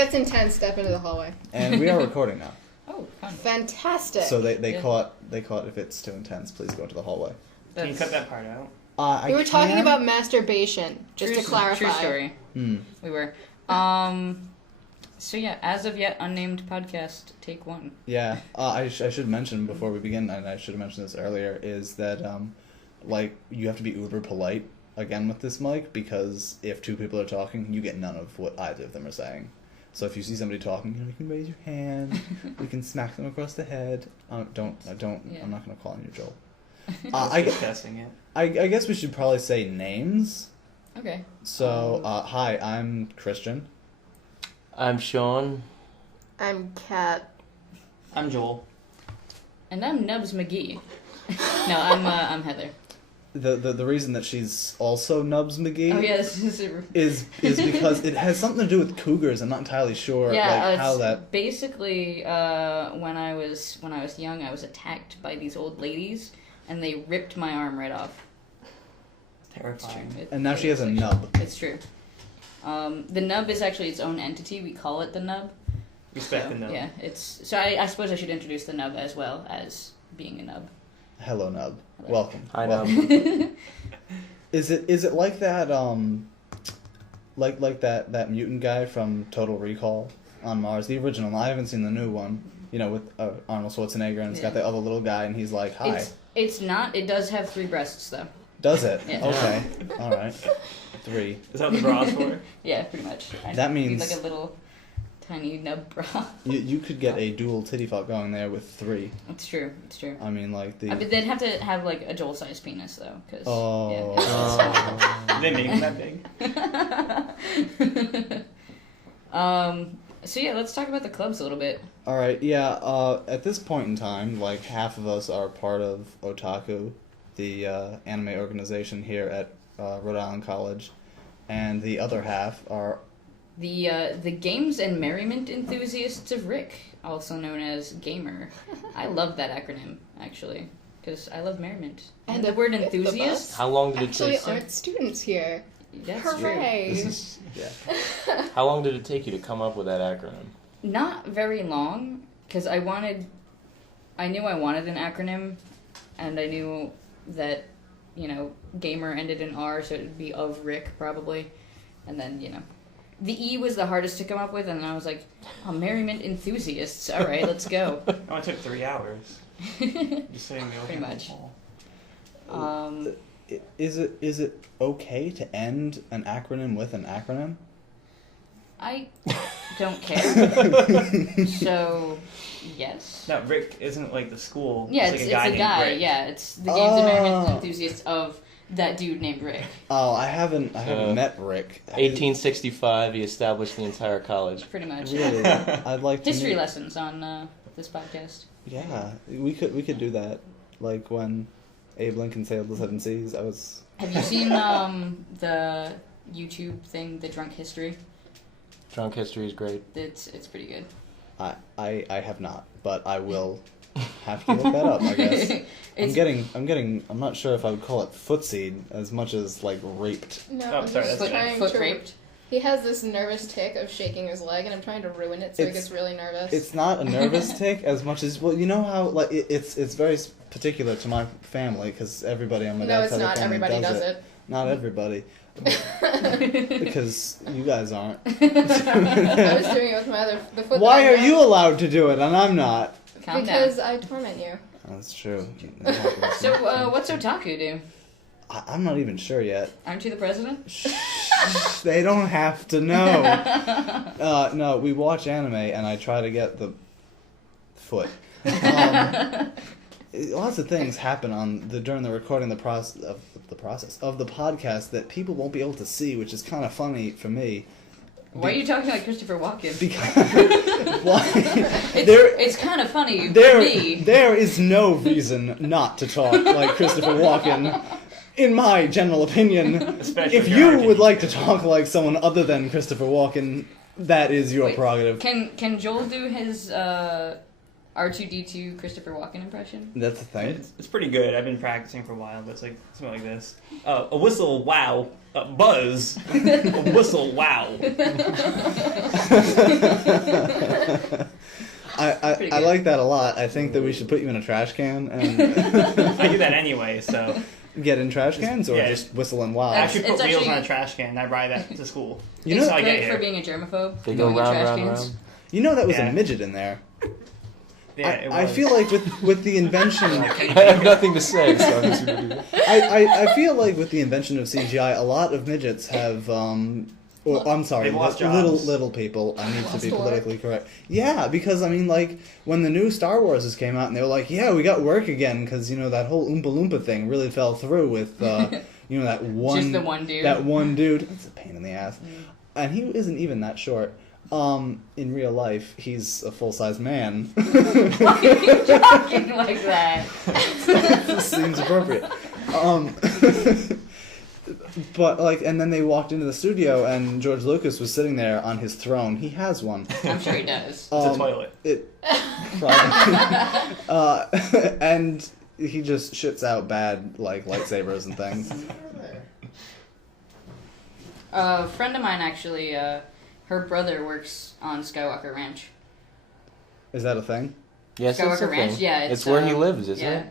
Gets intense, step into the hallway. And we are recording now. Oh, fun. Fantastic. So they call it if it's too intense, please go to the hallway. Can you cut that part out? We were talking about masturbation, just to clarify. True story. We were. So yeah, as of yet, unnamed podcast, take one. Yeah, I should mention before we begin, and I should have mentioned this earlier, is that you have to be uber polite again with this mic, because if two people are talking, you get none of what either of them are saying. So if you see somebody talking, you can raise your hand, we can smack them across the head. Don't. Yeah. I'm not gonna call on you, Joel. I guess we should probably say names. Okay. So hi, I'm Christian. I'm Sean. I'm Kat. I'm Joel. And I'm Nubs McGee. No, I'm Heather. The reason that she's also Nubs McGee is because it has something to do with cougars. I'm not entirely sure how that. Basically, when I was young, I was attacked by these old ladies, and they ripped my arm right off. Terrifying. And now she has a nub. It's true. The nub is actually its own entity. We call it the nub. Respect the nub. Yeah, I suppose I should introduce the nub as well as being a nub. Hello, nub. Hello. Welcome. Hi, nub. Is it like that like that mutant guy from Total Recall on Mars, the original? I haven't seen the new one. You know, with Arnold Schwarzenegger, and it's got the other little guy, and he's like, "Hi." It's not. It does have 3 breasts though. Does it? Yeah. Okay. All right. 3. Is that what the bra's for? Yeah, pretty much. That means like a little tiny nub bra. You could get a dual titty fuck going there with 3. It's true. I mean, like I mean, they'd have to have like a Joel-sized penis though, because. Oh. Yeah. They make them that big. So yeah, let's talk about the clubs a little bit. All right. Yeah. At this point in time, like half of us are part of Otaku, the anime organization here at Rhode Island College, and the other half are the Games and Merriment Enthusiasts of Rick, also known as G.A.M.E.R. I love that acronym actually, because I love merriment. And the word enthusiast. How long did it actually take? aren't students here. That's Hooray! yeah. How long did it take you to come up with that acronym? Not very long, because I knew I wanted an acronym, and I knew that, gamer ended in R, so it would be of Rick, probably. And then, the E was the hardest to come up with, and then I was like, merriment enthusiasts, alright, let's go. It only took 3 hours. Just saying the pretty much. Is it okay to end an acronym with an acronym? I don't care. So, yes. No, Rick isn't like the school. Yeah, it's like a guy. Rick. Yeah, it's the Games and Merriment Enthusiasts of that dude named Rick. Oh, I haven't met Rick. 1865, he established the entire college. Pretty much. Really, I'd like to history lessons on this podcast. Yeah, we could do that. Like when Abe Lincoln sailed the 7 seas. Have you seen the YouTube thing, The Drunk History? Drunk History is great. It's pretty good. I have not, but I will have to look that up, I guess. I'm not sure if I would call it footseed as much as like raped. No, Oh, sorry, that's trying foot to. raped. He has this nervous tick of shaking his leg, and I'm trying to ruin it, so he gets really nervous. It's not a nervous tick as much as, well, you know how like it's very particular to my family, because everybody on my dad's side of the family everybody does it. Not everybody. Because you guys aren't. I was doing it with the foot. Why are you allowed to do it and I'm not? Calm because down. I torment you. That's true. So, what's Otaku do? I'm not even sure yet. Aren't you the president? Shh, they don't have to know. No, we watch anime and I try to get the foot. Lots of things happen during the recording the process of the podcast that people won't be able to see, which is kind of funny for me. Why are you talking like Christopher Walken? Because it's kind of funny for me. There is no reason not to talk like Christopher Walken, in my general opinion. Especially if you would like to talk like someone other than Christopher Walken, that is your prerogative. Can Joel do his R2D2 Christopher Walken impression? That's a thing. It's pretty good. I've been practicing for a while, but it's like something like this. A whistle, wow. A buzz. A whistle, wow. I like that a lot. I think that we should put you in a trash can and I do that anyway, so. get in trash cans or Yeah. just whistle and wow. I actually put It's wheels actually- on a trash can and I ride that to school. You It's know- That's how I great get for here. being a germaphobe. They go going in round, trash round, cans. round. You know that was Yeah. a midget in there. Yeah, it I was. feel like with the invention, I have nothing to say, so I'm just gonna do that. I feel like with the invention of CGI, a lot of midgets have or I'm sorry, They've lost little jobs. people. I need to Lost be work. politically correct. Yeah, because I mean, like when the new Star Wars came out, and they were like, "Yeah, we got work again," because you know that whole Oompa Loompa thing really fell through with you know that one Just the one dude. that one dude. It's a pain in the ass, and he isn't even that short. In real life, he's a full-size man. Why are you talking like that? Seems appropriate. But like, and then they walked into the studio, and George Lucas was sitting there on his throne. He has one. I'm sure he does. It's a toilet. It probably. And he just shits out bad like lightsabers and things. A friend of mine actually, her brother works on Skywalker Ranch. Is that a thing? Yes, it's a Skywalker Ranch, thing. yeah. It's where he lives, isn't yeah. it?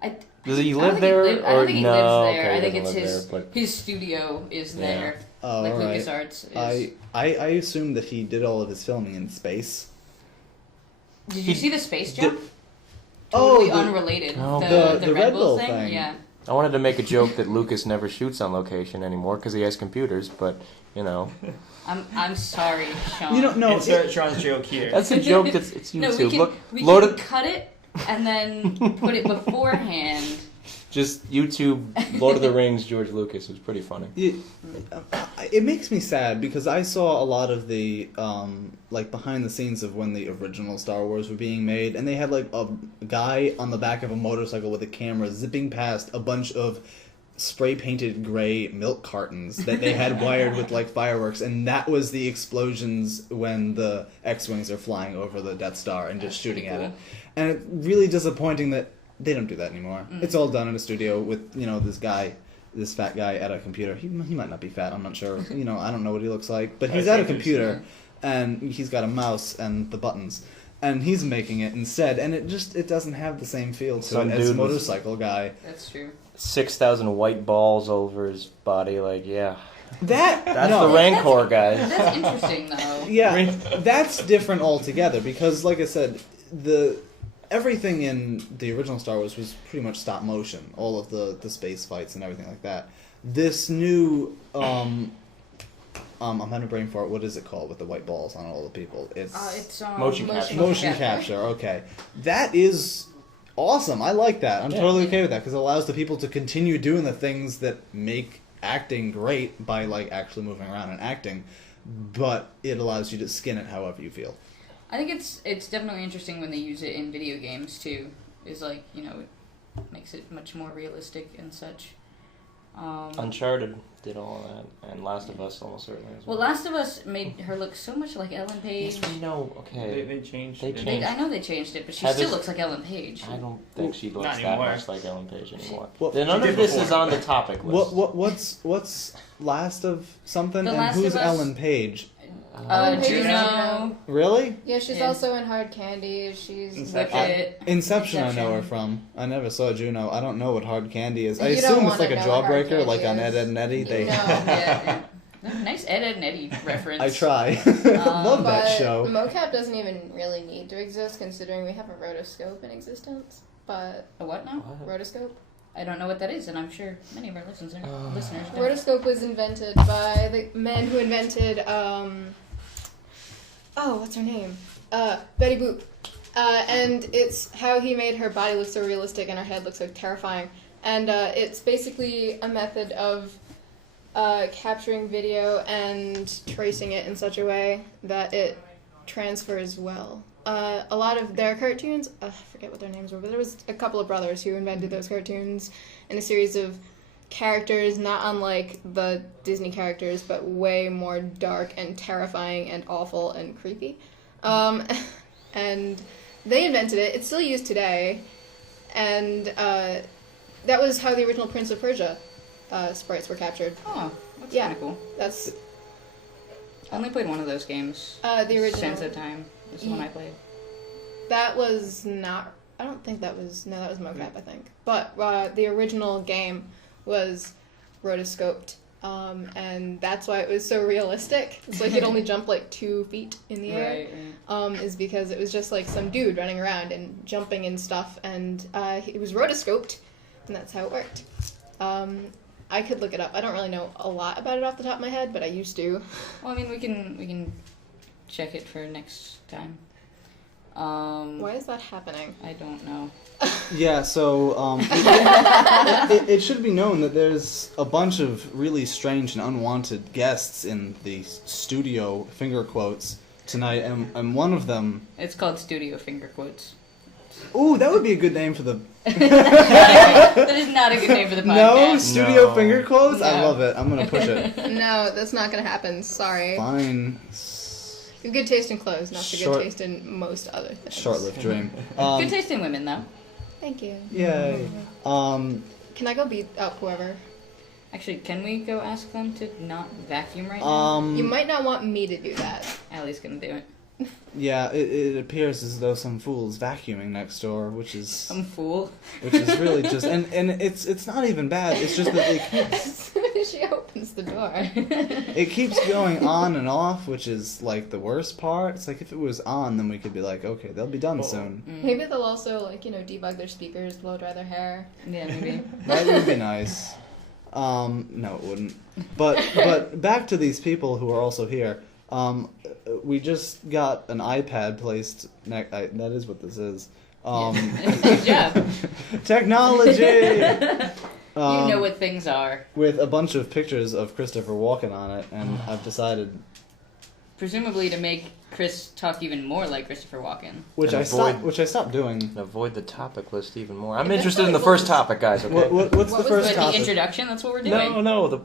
I Does he I don't live think there? I don't or think he no? lives there. Okay, I he think doesn't it's live his there, but his studio is Yeah. there. Oh, Like right. LucasArts is. I assumed that he did all of his filming in space. Did you He- see the space the- jump? Oh, Totally the- unrelated. Oh, the Red Bull thing? thing. Yeah. I wanted to make a joke that Lucas never shoots on location anymore because he has computers, but you know, I'm sorry, Sean. You don't know. Insert Sean's joke here. that's a joke. That's it's YouTube. No, we can, Look, we load can it. cut it and then put it beforehand. Just YouTube Lord of the Rings. George Lucas. It was pretty funny. It makes me sad because I saw a lot of the like behind the scenes of when the original Star Wars were being made, and they had like a guy on the back of a motorcycle with a camera zipping past a bunch of spray painted gray milk cartons that they had wired with like fireworks, and that was the explosions when the X-wings are flying over the Death Star and just That's shooting pretty at cool. it. And it's really disappointing that they don't do that anymore. It's all done in a studio with, you know, this fat guy at a computer. He might not be fat, I'm not sure. You know, I don't know what he looks like. But he's I at a think computer, and he's got a mouse and the buttons. And he's making it instead, and it doesn't have the same feel to Some it as dude with- Motorcycle Guy. That's true. 6,000 white balls over his body. Like, yeah, That's the Rancor, guys. That's interesting though. Yeah, that's different altogether because, like I said, everything in the original Star Wars was pretty much stop motion. All of the space fights and everything like that. This new, I'm having a brain fart. What is it called with the white balls on all the people? It's Motion capture. Motion capture. Okay, that is awesome. I like that. I'm totally okay with that because it allows the people to continue doing the things that make acting great by like actually moving around and acting, but it allows you to skin it however you feel. I think it's definitely interesting when they use it in video games too. Is like, you know, it makes it much more realistic and such. Uncharted did all that, and Last of Us almost certainly as Well, well. Last of Us made her look so much like Ellen Page. Yes, we know. Okay. They changed They it. changed- I know they changed it, but she Heather's- still looks like Ellen Page. I don't think she looks Not that anymore. much like Ellen Page anymore. Well, Then none she of did this is before. on the topic list. What's Last of something The and Last who's of Us- Ellen Page? Ellen Page is Juno, Really? Yeah, she's Yeah. also in Hard Candy. She's Inception. Wicket. Inception, I know her Inception. from. I never saw Juno. I don't know what Hard Candy is. I You don't assume it's wanna like a know what Hard jawbreaker, Candy like on Ed, is. Ed and Eddie. They. No. Yeah. Nice Ed, Ed and Eddie reference. I try. Love that But show. mocap doesn't even really need to exist considering we have a rotoscope in existence. But A what now? rotoscope? I don't know what that is, and I'm sure many of our listeners don't. Rotoscope was invented by the men who invented what's her name? Betty Boop. And it's how he made her body look so realistic and her head look so terrifying. And it's basically a method of capturing video and tracing it in such a way that it transfers well. A lot of their cartoons, I forget what their names were, but there was a couple of brothers who invented those cartoons in a series of characters, not unlike the Disney characters, but way more dark and terrifying and awful and creepy. And They invented it. It's still used today, and that was how the original Prince of Persia sprites were captured. Oh, that's Yeah. kind of cool. That's I only played one of those games. the original. Sense of Time. That's the one I played. That was not. I don't think that was. No, that was mocap, I think. But the original game was rotoscoped, and that's why it was so realistic. It's like it only jumped like 2 feet in the air. Right. Is because it was just like some dude running around and jumping and stuff, and it was rotoscoped, and that's how it worked. I could look it up. I don't really know a lot about it off the top of my head, but I used to. Well, I mean, we can check it for next time. Why is that happening? I don't know. Yeah, so it should be known that there's a bunch of really strange and unwanted guests in the studio, finger quotes, tonight, and one of them... It's called Studio Finger Quotes. Ooh, that would be a good name for the... That is not a good name for the No, podcast. studio No. finger quotes? I No. love it. I'm gonna push it. No, that's not gonna happen. Sorry. Fine. You have good taste in clothes, not so Short- good taste in most other things. Short-lived dream. Good taste in women, though. Thank you. Yay. Can I go beat up whoever? Actually, can we go ask them to not vacuum right now? You might not want me to do that. Allie's gonna do it. Yeah, it appears as though some fool's vacuuming next door, which is Some fool. really just and it's not even bad. It's just that As soon as she opens the door. it keeps going on and off, which is like the worst part. It's like if it was on, then we could be like, okay, they'll be done soon. Maybe they'll also, like, debug their speakers, blow dry their hair. Yeah, maybe. That would be nice. No, it wouldn't. But back to these people who are also here. We just got an iPad placed. That is what this is. Good job. Technology. You know what things are. With a bunch of pictures of Christopher Walken on it, and I've decided, Presumably to make Chris talk even more like Christopher Walken. which And I stopped doing. And avoid the topic list even more. I'm That's interested in what the it first was. topic, guys. Okay. What's What the was first But the topic? introduction, that's what we're doing. No, the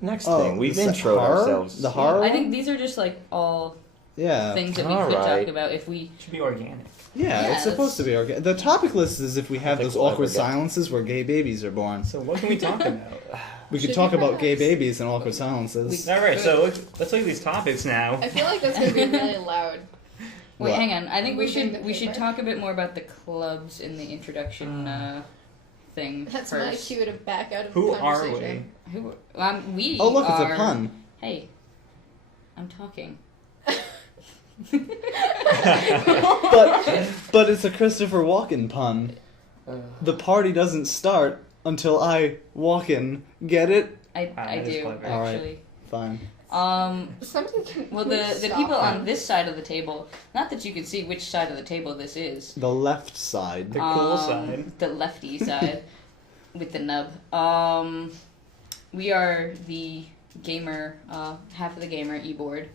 next thing. We've the introed horror? ourselves. The horror? I think these are just like all Yeah. things that we could Alright. talk about if we. Should be organic. Yeah, Yeah, it's supposed to be organic. The topic list is if we have I think those we'll awkward ever get- silences where gay babies are born. So what can we talk about? We could Should talk you about gay perhaps- babies and awkward silences. All right, so let's look at these topics now. I feel like that's going to be really loud. Wait, What? hang on. I think we Moving should the we should paper? talk a bit more about the clubs in the introduction thing. That's first. my cue to back out of Who the are we? conversation. Who? We. Oh, look, it's are... a pun. Hey, I'm talking. But it's a Christopher Walken pun. The party doesn't start until I walk in. Get it? I that is do clever. Alright. actually. Fine. Somebody can Well, please the stop people that. on this side of the table. Not that you can see which side of the table this is. The left side. The cool side. The lefty side with the nub. We are the gamer, half of the gamer e-board.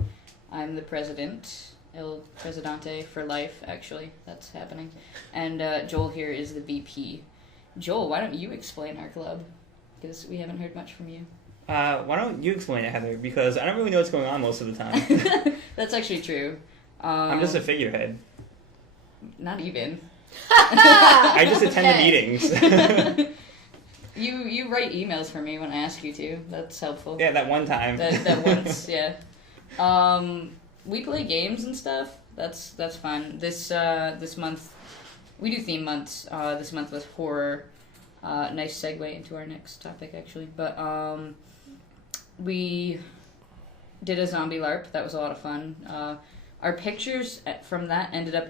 I'm the president, El Presidente for life, actually. That's happening. And Joel here is the VP. Joel, why don't you explain our club? Because we haven't heard much from you. Why don't you explain it, Heather? Because I don't really know what's going on most of the time. That's actually true. I'm just a figurehead. Not even. I just attend the Okay. meetings. You write emails for me when I ask you to. That's helpful. Yeah, that one time. That once, yeah. We play games and stuff. That's fun. This month, we do theme months. This month was horror. Nice segue into our next topic, actually. But we did a zombie LARP. That was a lot of fun. Our pictures from that ended up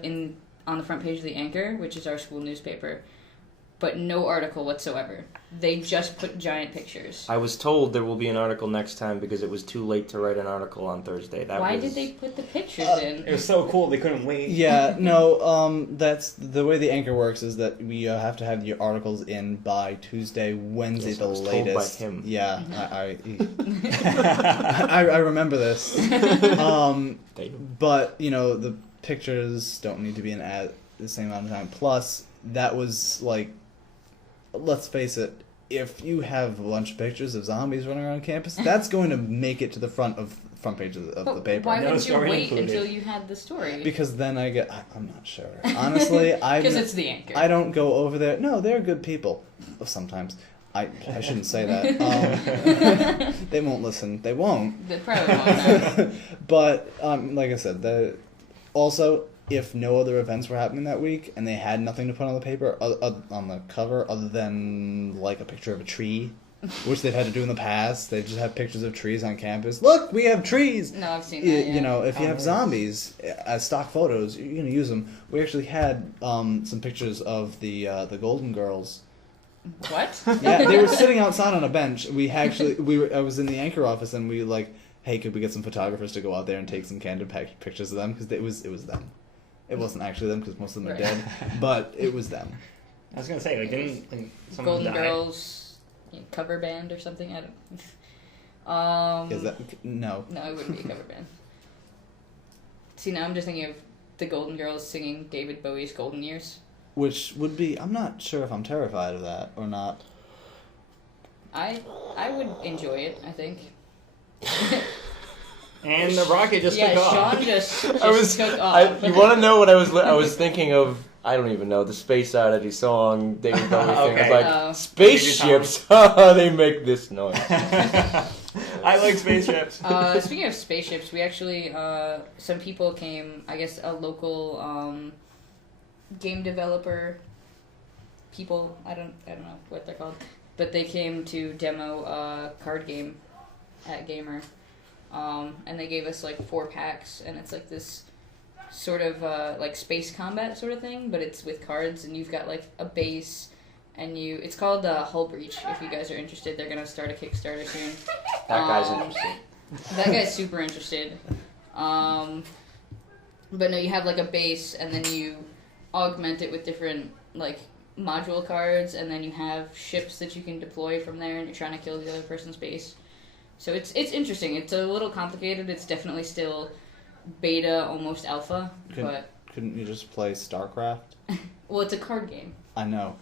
on the front page of the Anchor, which is our school newspaper. But no article whatsoever. They just put giant pictures. I was told there will be an article next time because it was too late to write an article on Thursday. Why did they put the pictures in? It was so cool they couldn't wait. Yeah, no, that's the way the Anchor works is that we have to have your articles in by Tuesday, Wednesday, Yes, the I was told latest. by him. Yeah, I remember this. But the pictures don't need to be in at the same amount of time. Plus, that was like, let's face it, if you have a bunch of pictures of zombies running around campus, that's going to make it to the front page of the paper. Why No would you story wait included. until you had the story? Because then I'm not sure. Honestly, Because it's the anchor. I don't go over there. No, they're good people. Sometimes. I shouldn't say that. They won't listen. They won't. They probably won't know. But like I said, also, if no other events were happening that week and they had nothing to put on the paper, on the cover, other than like a picture of a tree, which they've had to do in the past, they just have pictures of trees on campus. Look, we have trees. No, I've seen that. Yeah. You know, if you have zombies as stock photos, you're gonna use them. We actually had some pictures of the Golden Girls. What? Yeah, they were sitting outside on a bench. I was in the anchor office, and we like, hey, could we get some photographers to go out there and take some candid pictures of them? Because it was them. It wasn't actually them because most of them are dead, but it was them. I was gonna say, like, didn't like someone Golden die? Girls cover band or something? I don't. Is that no? No, it wouldn't be a cover band. See, now I'm just thinking of the Golden Girls singing David Bowie's Golden Years. Which would be, I'm not sure if I'm terrified of that or not. I would enjoy it, I think. And the rocket just took off. Sean just took off. You want to know what I was thinking of? I don't even know the Space Oddity song. David Bowie thing. Okay. It's like Oh. spaceships. They make this noise. I like spaceships. Speaking of spaceships, we actually some people came. I guess a local game developer people. I don't know what they're called, but they came to demo a card game at G.A.M.E.R. And they gave us like 4 packs, and it's like this sort of like space combat sort of thing, but it's with cards, and you've got like a base, and it's called Hull Breach. If you guys are interested, they're gonna start a Kickstarter soon. That guy's interested. That guy's super interested. But no, you have like a base, and then you augment it with different like module cards, and then you have ships that you can deploy from there, and you're trying to kill the other person's base. So it's interesting. It's a little complicated. It's definitely still beta, almost alpha, but Couldn't you just play StarCraft? well, it's a card game. I know.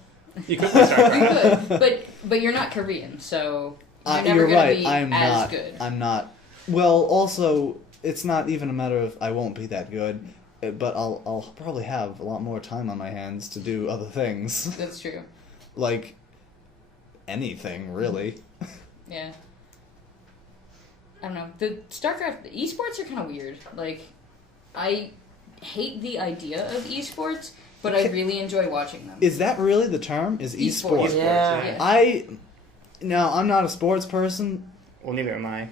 You could play StarCraft. You could, but you're not Korean, so you're never you're gonna right. be I'm as not. good. I'm not. Well, also, it's not even a matter of I won't be that good, but I'll probably have a lot more time on my hands to do other things. That's true. Like anything, really. Yeah. I don't know. The StarCraft esports are kind of weird. Like, I hate the idea of esports, but I really enjoy watching them. Is that really the term? Is Esports. esports? Yeah. Yeah. I'm not a sports person, Well, neither am I.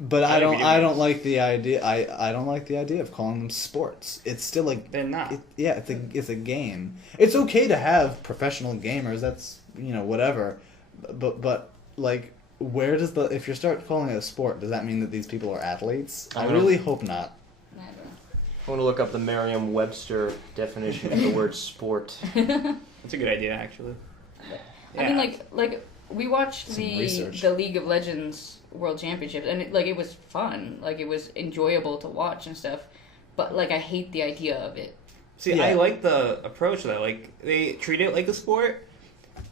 but I I don't like I video don't games. like the idea. I don't like the idea of calling them sports. It's still like They're not. it's a game. It's okay to have professional gamers. That's whatever, but like. Where does if you start calling it a sport, does that mean that these people are athletes? I I don't really hope not. I don't know. I want to look up the Merriam-Webster definition of the word sport. It's a good idea, actually. I mean, like we watched Some the research. League of Legends World Championships, and it was fun. Like, it was enjoyable to watch and stuff. But like, I hate the idea of it. See, Yeah. I like the approach though. Like they treat it like a sport,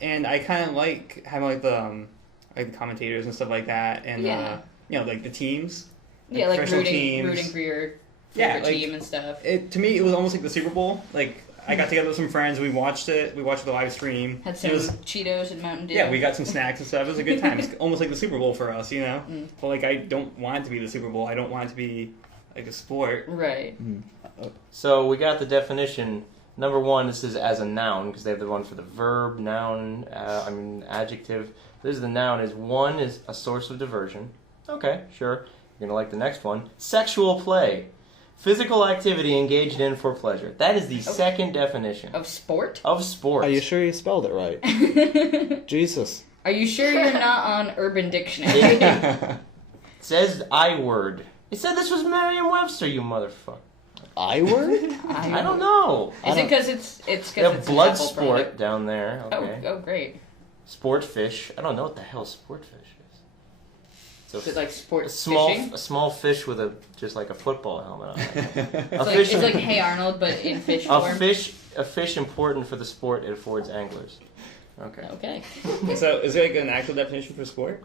and I kind of like having like the commentators and stuff like that, and Yeah. like the teams. Yeah, like professional rooting teams. for your Yeah, favorite like, team and stuff. To me, it was almost like the Super Bowl. Like I got together with some friends, we watched it. We watched the live stream. Had It some was- Cheetos and Mountain Dew. yeah, we got some snacks and stuff. It was a good time. It's almost like the Super Bowl for us, Mm. But like, I don't want it to be the Super Bowl. I don't want it to be like a sport. Right. So we got the definition. Number 1, this is as a noun, because they have the one for the verb, noun, adjective. This is the noun. One is a source of diversion. Okay, sure. You're going to like the next one. Sexual play. Physical activity engaged in for pleasure. That is the second definition. Of sport? Of sports. Are you sure you spelled it right? Jesus. Are you sure you're not on Urban Dictionary? It says I word. It said this was Merriam-Webster, you motherfucker. I word? I don't know. Is it because it's They because have it's blood an Apple sport product? down there. Okay. Oh, great. Sport fish. I don't know what the hell sport fish is. So Is it like a sports small, fishing? a small fish with just like a football helmet on it. It's like Hey Arnold, but in fish form. A fish important for the sport it affords anglers. Okay. Okay. So, is there like an actual definition for sport?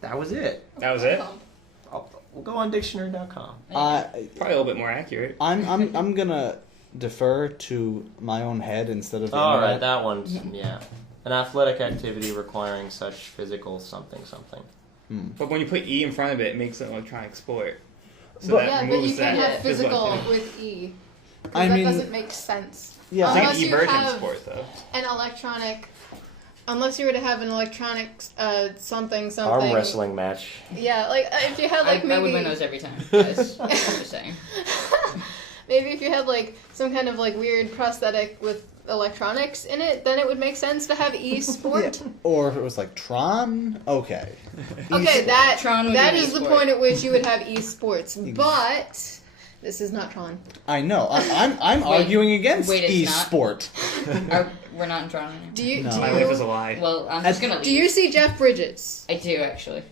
That was it. That was it. We'll go on dictionary.com. Probably a little bit more accurate. I'm gonna defer to my own head instead of the All right, internet. that one's yeah. An athletic activity requiring such physical something. But when you put E in front of it, it makes it an electronic sport. So But- that Yeah, but removes you can't that have physical activity. with E. 'Cause I that mean- doesn't make sense. Yeah, It's like Unless an you emergent have sport, though. an electronic, unless you were to have an electronic something. Arm wrestling match. Yeah, like if you had like I maybe would win those every time, guys. I'm just saying. maybe if you had like some kind of like weird prosthetic with electronics in it, then it would make sense to have e-sport. Or if it was like Tron, okay. Okay, that Tron would that be an is the e-sport. point at which you would have esports, but this is not Tron. I know. I'm Wait, arguing against wait, it's not? e-sport. We're not in Toronto anymore. Do you No. do My life is a you, lie. Well, I'm just gonna leave. do you see Jeff Bridges? I do actually.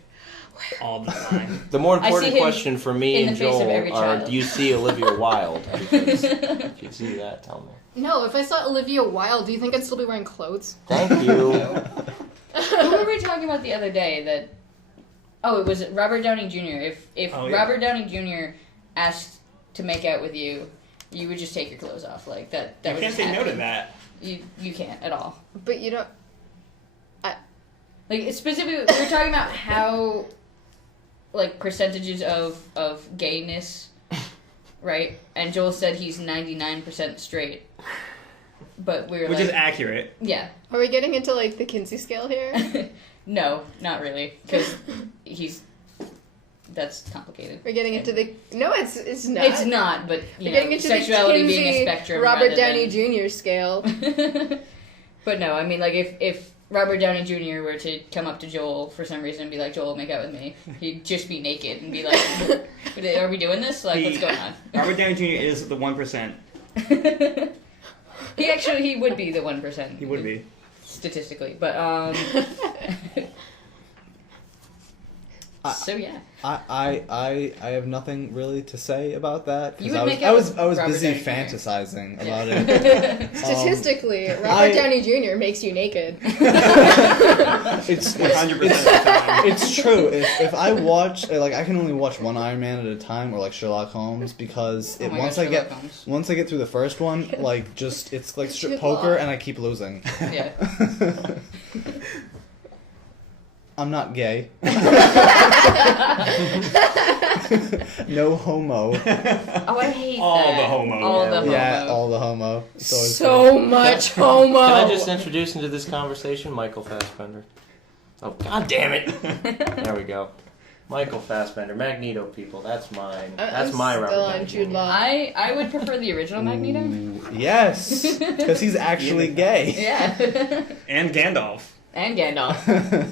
All the time. The more I see important him question for me in and the face of Joel every are: child. do you see Olivia Wilde? Because if you see that, tell me. No, if I saw Olivia Wilde, do you think I'd still be wearing clothes? Thank you. Who were we talking about the other day that? Oh, it was Robert Downey Jr. If Oh, yeah. Robert Downey Jr. asked to make out with you, you would just take your clothes off like that. That You would can't just say no to happen. that. You can't at all. But you don't. Like specifically, we were talking about how, like percentages of gayness, right? And Joel said he's 99% straight, but we were Which like, is accurate. yeah, Are we getting into like the Kinsey scale here? no, not really, because that's complicated. We're getting into the no, it's not. It's not, but you We're know, getting into sexuality the being Kinsey a spectrum. Robert rather Downey than... Jr. scale. But no, I mean, like if Robert Downey Jr. were to come up to Joel for some reason and be like, "Joel, make out with me," he'd just be naked and be like, "Are we doing this? Like, what's going on?" Robert Downey Jr. is the 1%. He would be the 1%. He would be. Statistically, but so yeah. I have nothing really to say about that You because would make I out was with Robert busy Downey Jr. fantasizing Yeah. about it. Statistically, Robert I- Downey Jr. makes you naked. It's 100% of the time. It's true. If I watch, like, I can only watch one Iron Man at a time, or like Sherlock Holmes, because Oh my once gosh, I get Sherlock Holmes. once I get through the first one, like, just it's like strip Good poker, luck. and I keep losing. Yeah. I'm not gay. No homo. Oh, I hate All that. the homo. All Yeah, the homo. Yeah, all the homo. It's always So much homo. Can I just introduce into this conversation Michael Fassbender? Oh, god damn it! There we go. Michael Fassbender, Magneto, people. That's mine. That's I'm my still Robert on Downey Jude Jr. Law. I would prefer the original Magneto. Ooh, yes, because he's actually gay. Yeah. And Gandalf. And Gandalf.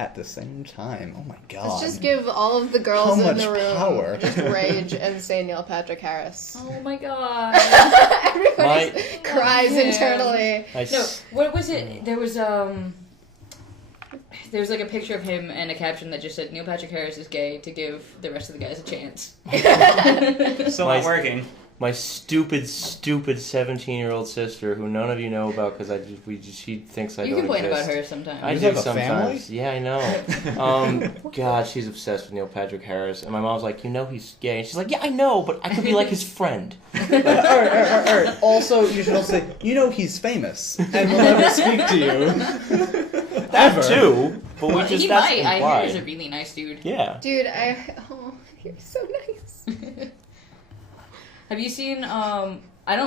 At the same time, oh my god! Let's just give all of the girls How in much the room power. just rage and say Neil Patrick Harris. Oh my god. Everybody cries Yeah. internally. No, what was it? There was like a picture of him and a caption that just said Neil Patrick Harris is gay to give the rest of the guys a chance. Still not working. My stupid 17-year-old sister, who none of you know about because she thinks I You don't complain exist. about her sometimes. I You do have a sometimes. family? Yeah, I know. God, she's obsessed with Neil Patrick Harris, and my mom's like, you know, he's gay, and she's like, yeah, I know, but I could be like his friend. All right. Also, you should also say, you know, he's famous and will never speak to you. That too, but we Well, just he that's might. I hear implied. he's a really nice dude. Yeah. Dude, you're so nice. Have you seen? I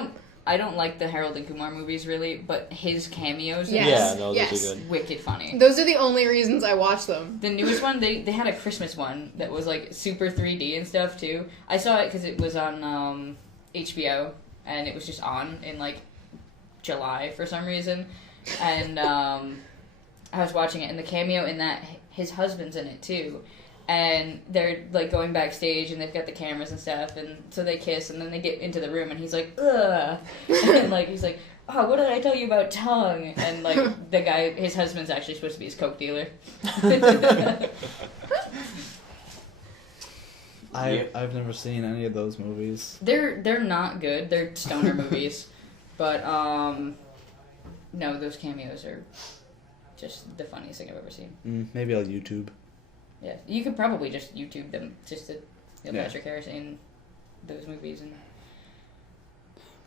don't like the Harold and Kumar movies really, but his cameos. in Yes. Yeah, no, those yes. are good. Wicked funny. Those are the only reasons I watch them. The newest one, they had a Christmas one that was like super 3D and stuff too. I saw it because it was on HBO and it was just on in like July for some reason, and I was watching it and the cameo in that his husband's in it too. And they're like going backstage and they've got the cameras and stuff, and so they kiss and then they get into the room and he's like, ugh, and like he's like, oh, what did I tell you about tongue? And like the guy, his husband's actually supposed to be his coke dealer. I've never seen any of those movies. They're not good. They're stoner movies, but no, those cameos are just the funniest thing I've ever seen. Maybe I'll YouTube. Yeah, you could probably just YouTube them, just to Neil Yeah. Patrick Harris in those movies. And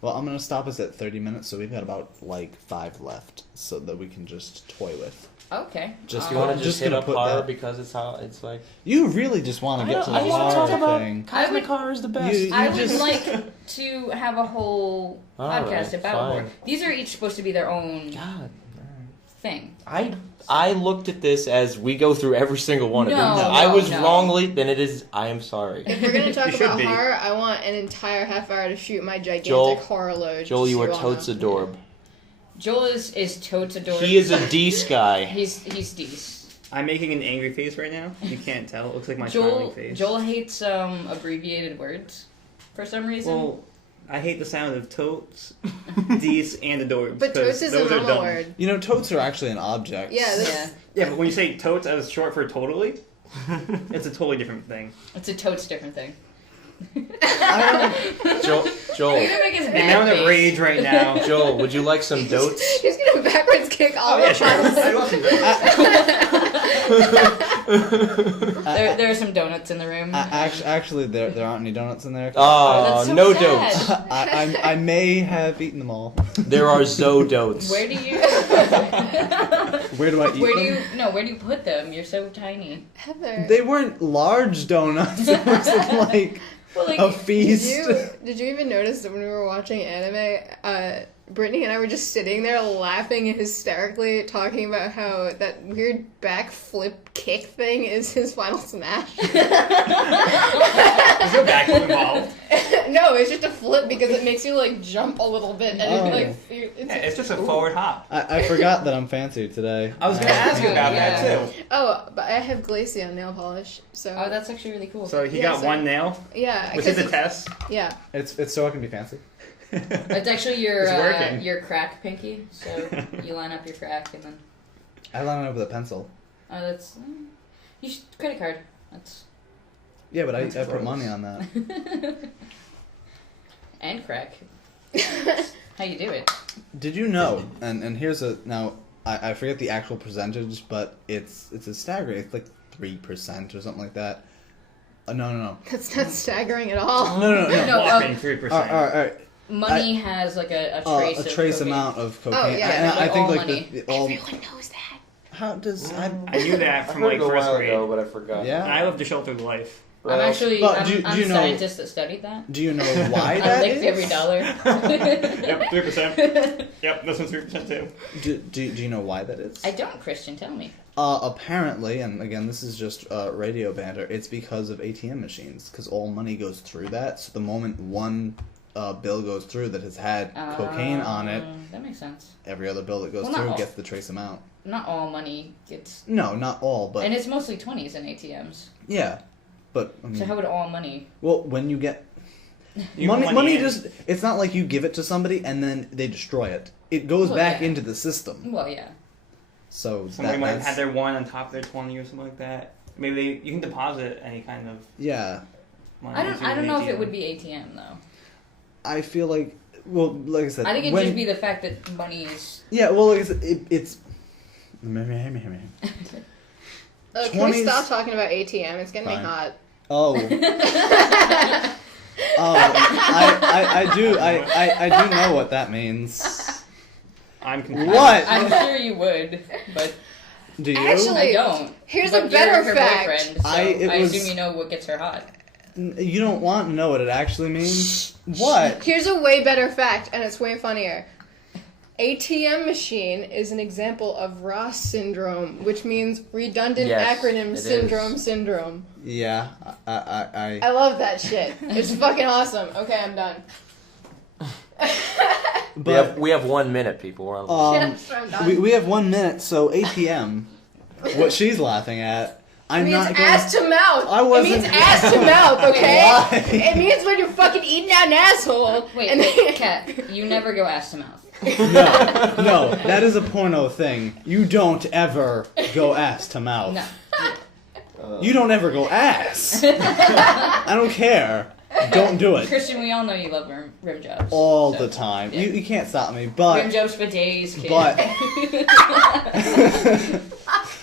Well, I'm gonna stop us at 30 minutes, so we've got about like 5 left, so that we can just toy with. okay, Just Do you want I'm to just just hit gonna up put horror that- because it's how it's like. You really just want to get to the I just wanna horror talk about thing. Cosmic horror is the best. You I would just- like to have a whole All podcast right, about fine. horror. These are each supposed to be their own God. thing. I looked at this as we go through every single one of No, them. no, I was no. wrongly, then it is. I am sorry. If we're gonna talk You should about be. horror, I want an entire half hour to shoot my gigantic Joel- horror load. Joel, just you so are all totes know. adorable. Joel is totes adorable. He is a Deece guy. He's Deece. I'm making an angry face right now. You can't tell. It looks like my smiling face. Joel hates abbreviated words for some reason. Well, I hate the sound of totes, D's, and adorbs. But 'cause totes is a those are normal dumb. word. You know, totes are actually an object. Yeah, yeah, that's, Yeah, but when you say totes as short for totally, it's a totally different thing. it's a totes different thing. Joel, You're Joel, gonna make his The mad amount of face. rage right now. Joel, would you like some dotes? he's gonna backwards kick all Yeah, the sure. puns. I love some dots. There are some donuts in the room. Actually, there aren't any donuts in there. Oh, that's so no sad. dotes. I may have eaten them all. There are Zodotes. Where do you? Where do I eat Where do them? you? No, where do you put them? You're so tiny. Heather, They weren't large donuts. It was like Well, like a feast. did you even notice that when we were watching anime, Brittany and I were just sitting there laughing hysterically, talking about how that weird backflip kick thing is his final smash? There's no backflip involved. No, it's just a flip because it makes you like jump a little bit and Oh. It's just a forward hop. I forgot that I'm fancy today. I was gonna ask you about Yeah. that too. Oh, but I have Glacier nail polish, so Oh, that's actually really cool. So he Yeah, got so- one nail, yeah, which is a 'cause test. yeah. It's so I can be fancy. It's actually your It's working. your crack pinky. So you line up your crack and then I line it up with a pencil. oh that's you should credit card. That's Yeah, but I That's put gross. money on that. and crack. How you do it? Did you know? And here's a now. I forget the actual percentage, but it's a staggering. It's like 3% or something like that. No. That's not staggering at all. No. No, Whopping 3%. All right. Money has like a trace. A of trace cocaine. amount of cocaine. yeah, and I like think all like money. the all. Everyone knows that. How does I knew that I from heard like it a first while grade. ago, but I forgot. Yeah? And I lived a sheltered life. I'm actually But I'm, do I'm you a know- scientist that studied that. Do you know why I that licked is? every dollar. Yep, 3%. Yep, this one's 3% too. Do you know why that is? I don't, Christian. Tell me. Apparently, and again, this is just radio banter. It's because of ATM machines, because all money goes through that. So the moment one bill goes through that has had cocaine on it, That makes sense. every other bill that goes Well, not through all. gets the trace amount. Not all money gets, No, not all, but and it's mostly 20s in ATMs. yeah. But I mean, So how would all money? well, when you get You money, put money in. just it's not like you give it to somebody and then they destroy it. It goes Well, back yeah. into the system. Well, yeah. So Somebody might have that's had their one on top of their 20 or something like that. Maybe you can deposit any kind of yeah. money. I don't into know an if it ATM. would be ATM though. I feel like well, like I said, I think it'd when, just be the fact that money is. yeah. Well, like I said, it's. Can we 20s stop talking about ATM? It's getting Fine. me hot. Oh. I do know what that means. I'm confused. What? I'm sure you would, but Do you? Actually- I don't. Here's But a better you're her fact. boyfriend, so It I was- assume you know what gets her hot. You don't want to know what it actually means. What? Here's a way better fact, and it's way funnier. ATM machine is an example of Ross syndrome, which means redundant Yes, acronym it syndrome is. syndrome. Yeah, I love that shit. It's fucking awesome. Okay, I'm done. But we have 1 minute, people. We're on Yes, I'm done. we have 1 minute, so ATM. What she's laughing at. It I'm means not going. ass to mouth. I wasn't- It means ass to mouth, okay? Why? It means when you're fucking eating out an asshole. Wait, and wait, Kat, you never go ass to mouth. No, that is a porno thing. You don't ever go ass to mouth. No. You don't ever go ass. I don't care. don't do it. Christian, we all know you love rim jobs. All so, the time. yeah. You can't stop me, but Rim jobs for days, kid. But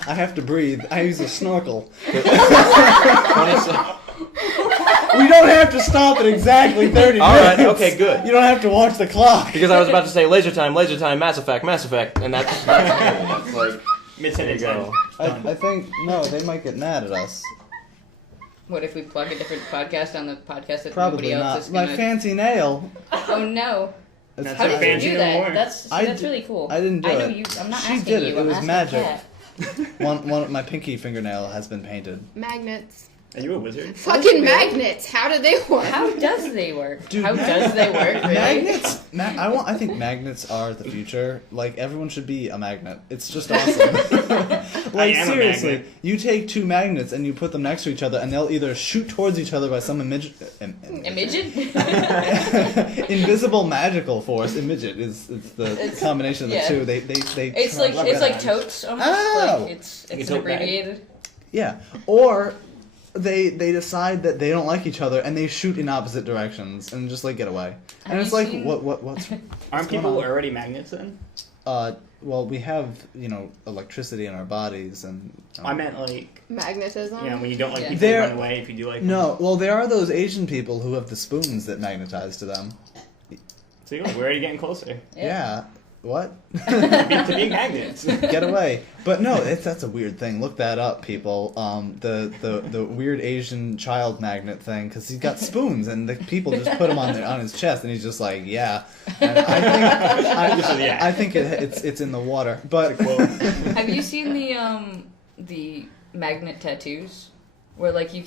I have to breathe. I use a snorkel. 20 We don't have to stop at exactly 30 All right, minutes. okay, good. You don't have to watch the clock. Because I was about to say laser time, Mass Effect, and that's like Mid-sentence. there you go. I think, no, they might get mad at us. What if we plug a different podcast on the podcast that Probably nobody else not. is My gonna... fancy nail. Oh no! That's How did you fancy do no that? more. That's did- really cool. I didn't do I know it. you. I'm not She asking did it. you. It I'm was asking magic. Kat. One of my pinky fingernail has been painted. Magnets. Are you a wizard? Fucking magnets. How do they work? How does they work? Dude, How does they work? Really? Magnets. I think magnets are the future. Like everyone should be a magnet. It's just awesome. Like am a seriously, magnet. you take two magnets and you put them next to each other, and they'll either shoot towards each other by some Imagine? invisible magical force. Imagine is the It's- combination of the yeah. two. They It's like totes almost. Oh! Like it's Like a an tote bag. abbreviated. Yeah, or they decide that they don't like each other and they shoot in opposite directions and just like get away. And Have it's you like seen- what's Aren't going people on? already magnets then? well, we have, electricity in our bodies and I meant like, Magnetism. when you don't like Yeah. people, There- you run away. If you do like No, well, there are those Asian people who have the spoons that magnetize to them. So we're already getting closer Yeah. What? to being magnets. Get away. But no, that's a weird thing. Look that up, people. The weird Asian child magnet thing, because he's got spoons, and the people just put him on his chest, and he's just like, yeah. And I think it's in the water. But Have you seen the magnet tattoos, where like you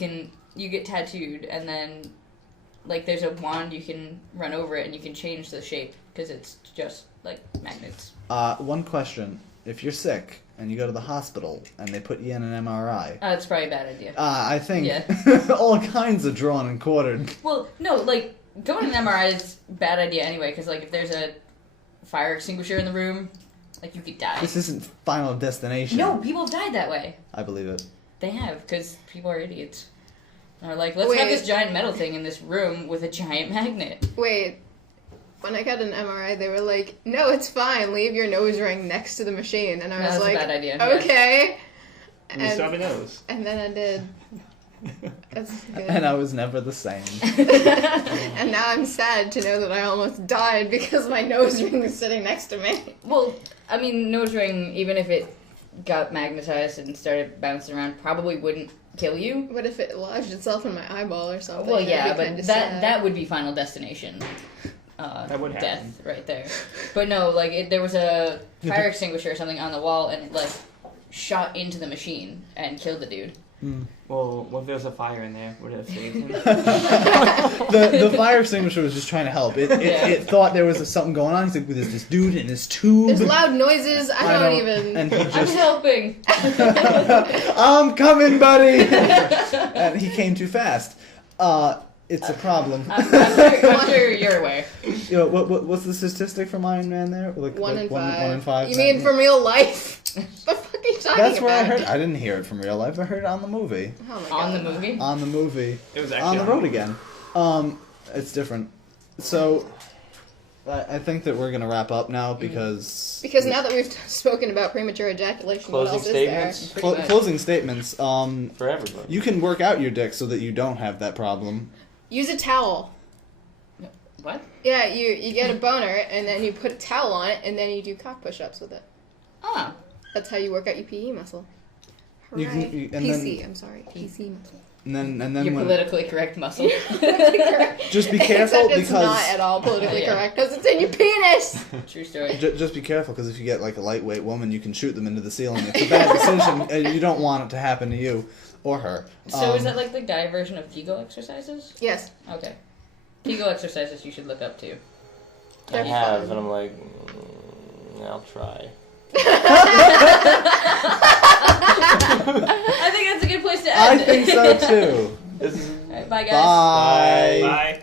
get tattooed and then like there's a wand you can run over it and you can change the shape because it's just like magnets. one question: if you're sick and you go to the hospital and they put you in an MRI, That's probably a bad idea. I think Yeah. all kinds of drawn and quartered. Well, no, like going to an MRI is a bad idea anyway because like if there's a fire extinguisher in the room, like you could die. This isn't Final Destination. No, people have died that way. I believe it. They have because people are idiots. They're like, let's Wait. have this giant metal thing in this room with a giant magnet. Wait. When I got an MRI, they were like, "No, it's fine. Leave your nose ring next to the machine." And I No, was that's like, a bad idea. Yeah. "Okay." And you still have a nose. And then I did. That's good. And I was never the same. And now I'm sad to know that I almost died because my nose ring was sitting next to me. Well, I mean, nose ring, even if it got magnetized and started bouncing around, probably wouldn't kill you. What if it lodged itself in my eyeball or something? Well, That'd yeah, be but kinda that sad. that would be Final Destination. That would death happen. right there. But no, like there was a fire extinguisher or something on the wall, and it like shot into the machine and killed the dude. Well, what if there was a fire in there? Would it have saved him? the fire extinguisher was just trying to help. It Yeah. it thought there was something going on. He's like, there's this dude in this tube. There's loud noises. I don't even. And he I'm just, helping. I'm coming, buddy. And he came too fast. It's a problem. I'm sure you're aware. What's the statistic from Iron Man there? Like, 1 in 5. 1 in 5. You mean from real life? What the fuck are you talking That's where I about? heard. I didn't hear it from real life. I heard it on the movie. Oh my On God. the movie. On the movie. It was On actually the road again. It's different. So, I think that we're gonna wrap up now because Because now that we've spoken about premature ejaculation, what Closing else is there? statements Pretty much. closing statements. for everybody. You can work out your dick so that you don't have that problem. Use a towel. What? Yeah, you get a boner and then you put a towel on it and then you do cock push-ups with it. Ah. That's how you work out your PE muscle. You can- Hooray. you- and PC, then- I'm sorry. PC muscle. And then Your when politically correct muscle. just be careful Except it's because not at all politically Yeah. correct because it's in your penis. True story. just be careful because if you get like a lightweight woman, you can shoot them into the ceiling. It's a bad decision. And you don't want it to happen to you or her. So is that like the guy version of Kegel exercises? Yes. Okay. Kegel exercises you should look up too. I They're have, fun. and I'm like, I'll try. I think that's a good place to I end. think so too. This is All right, bye guys. Bye. Bye.